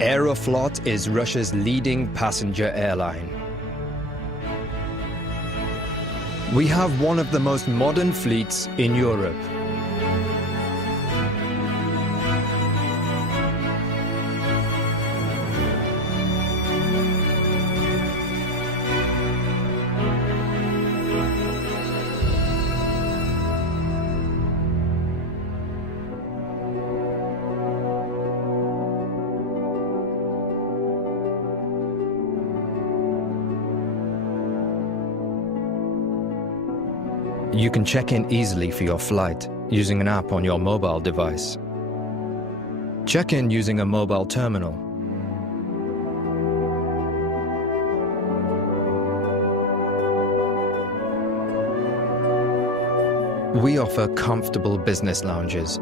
Aeroflot is Russia's leading passenger airline. We have one of the most modern fleets in Europe. You can check in easily for your flight using an app on your mobile device. Check in using a mobile terminal. We offer comfortable business lounges.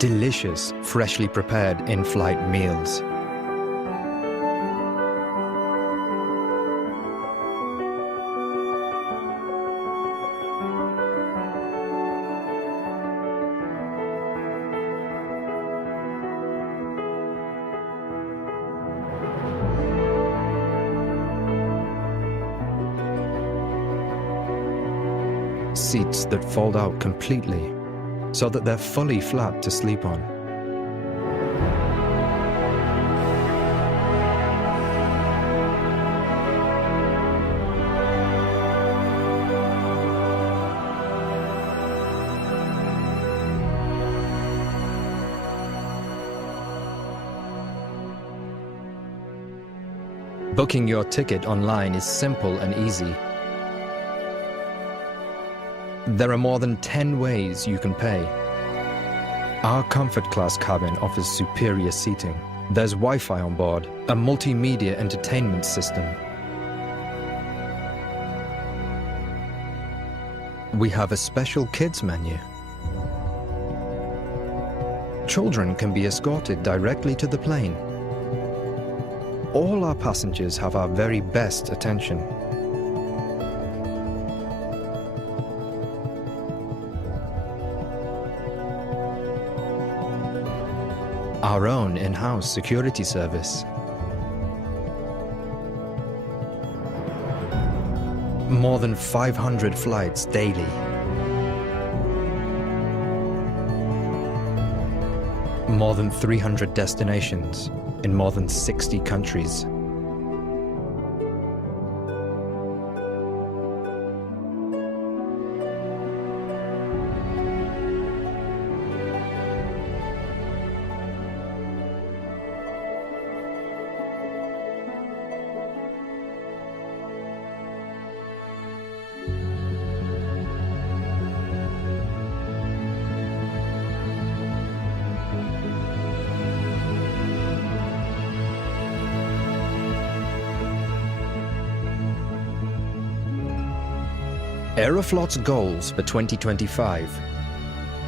Delicious, freshly prepared in-flight meals. Seats that fold out completely, so that they're fully flat to sleep on. Booking your ticket online is simple and easy. There are more than 10 ways you can pay. Our comfort class cabin offers superior seating. There's Wi-Fi on board, a multimedia entertainment system. We have a special kids menu. Children can be escorted directly to the plane. All our passengers have our very best attention. Our own in-house security service. More than 500 flights daily. More than 300 destinations in more than 60 countries. Aeroflot's goals for 2025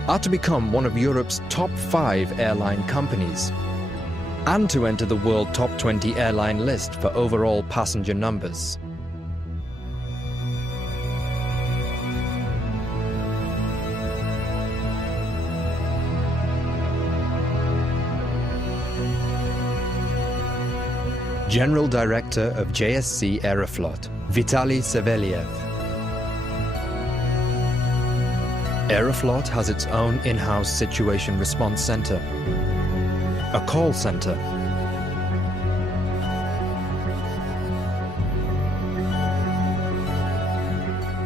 are to become one of Europe's top 5 airline companies and to enter the world top 20 airline list for overall passenger numbers. General Director of JSC Aeroflot, Vitaly Savelyev. Aeroflot has its own in-house situation response center, a call center,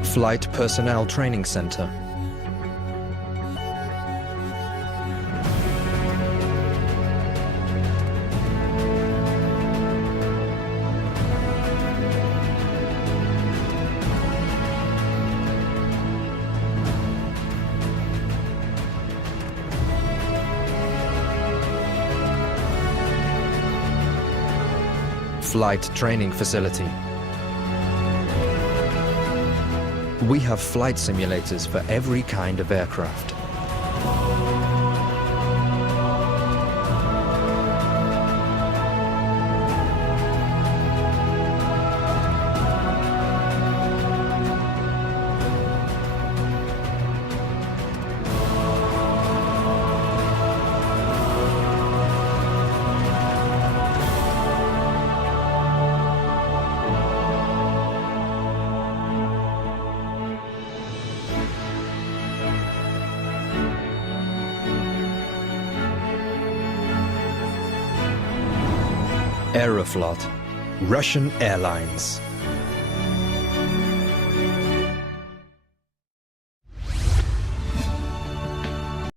flight personnel training center, flight training facility. We have flight simulators for every kind of aircraft. Aeroflot, Russian Airlines.